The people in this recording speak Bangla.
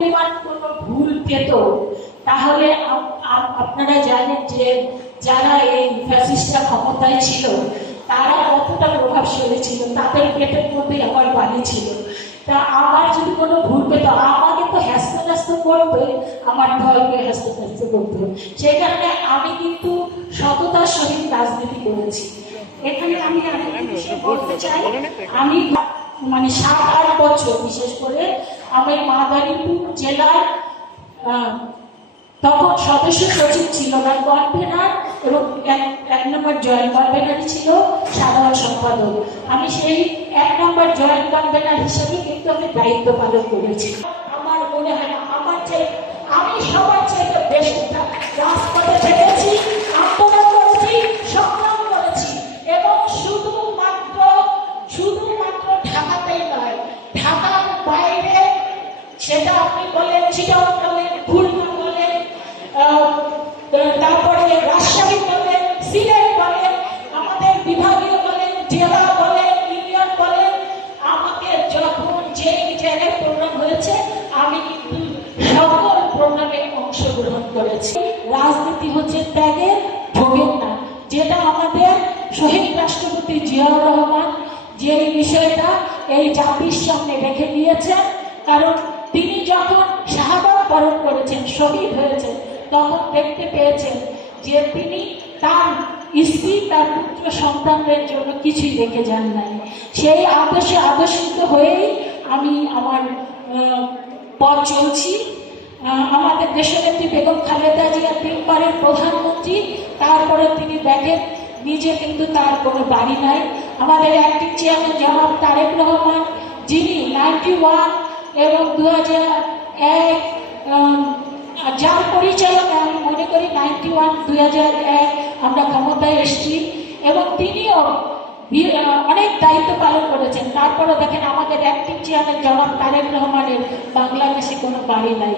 পরিমাণ কোনো ভুল পেত, তাহলে আপ- আপ- আপনারা জানেন যে যারা এই ফ্যাসিস্টরা ক্ষমতায় ছিল, তারা কতটা প্রভাবশালী ছিল, তাদের পেটের মধ্যে আমার বাড়ি ছিল। তা আমার যদি কোনো ভুল পেত, আমাকে তো হ্যাস্ত ন্যাস্ত করবে, আমার ভয়কে হ্যাস্ত ন্যাস্ত করতো। সেই কারণে আমি কিন্তু সততার সহিত রাজনীতি করেছি। এখানে আমি বলতে চাই, আমি মানে সাত আট বছর, বিশেষ করে আমি মাদারীপুর আহ, তখন সদস্য সচিব ছিল না কনভেনার এবং এক নম্বর জয়েন্ট কনভেনার ছিল সাধারণ সম্পাদক। আমি সেই এক নম্বর জয়েন্ট কনভেনার হিসেবে কিন্তু আমি দায়িত্ব পালন করেছি। আমার মনে হয় সেটা আপনি বলেন চিটাং বলেন খুলনা বলেন। তারপরে রাজশাহী বলেন, সিলেট বলেন, আমাদের বিভাগীয় বলেন, জেলা বলেন, ইউনিয়ন বলেন, আমাকে যখন যে জায়গায় প্রোগ্রাম হয়েছে, আমি কিন্তু সকল প্রোগ্রামে অংশগ্রহণ করেছি। রাজনীতি হচ্ছে ত্যাগের ভোগের না যেটা আমাদের শহীদ রাষ্ট্রপতি জিয়াউর রহমান যে বিষয়টা এই জাতির সামনে রেখে দিয়েছেন। কারণ তিনি যখন শাহাদাত বরণ করেছেন, শহীদ হয়েছেন, তখন দেখতে পেয়েছেন যে তিনি তার স্ত্রী, তার পুত্র সন্তানদের জন্য কিছুই রেখে যান নাই। সেই আদর্শে আদর্শিত হয়েই আমি আমার পথ চলছি। আমাদের দেশনেত্রী বেগম খালেদা জিয়া তিনবারের প্রধানমন্ত্রী, তারপরে তিনি দেখেন নিজে কিন্তু তার কোনো বাড়ি নাই। আমাদের অ্যাক্টিং চেয়ারম্যান জনাব তারেক রহমান, যিনি নাইনটি ওয়ান এবং দু এক যার পরিচালক আমি মনে করি নাইনটি ওয়ান দু এক আমরা ক্ষমতায় এসেছি। এবং তিনিও অনেক দায়িত্ব পালন করেছেন। তারপরে দেখেন আমাদের অ্যাক্টিং চেয়ারম্যান জনাব তারেক রহমানের বাংলাদেশে কোনো বাড়ি নাই।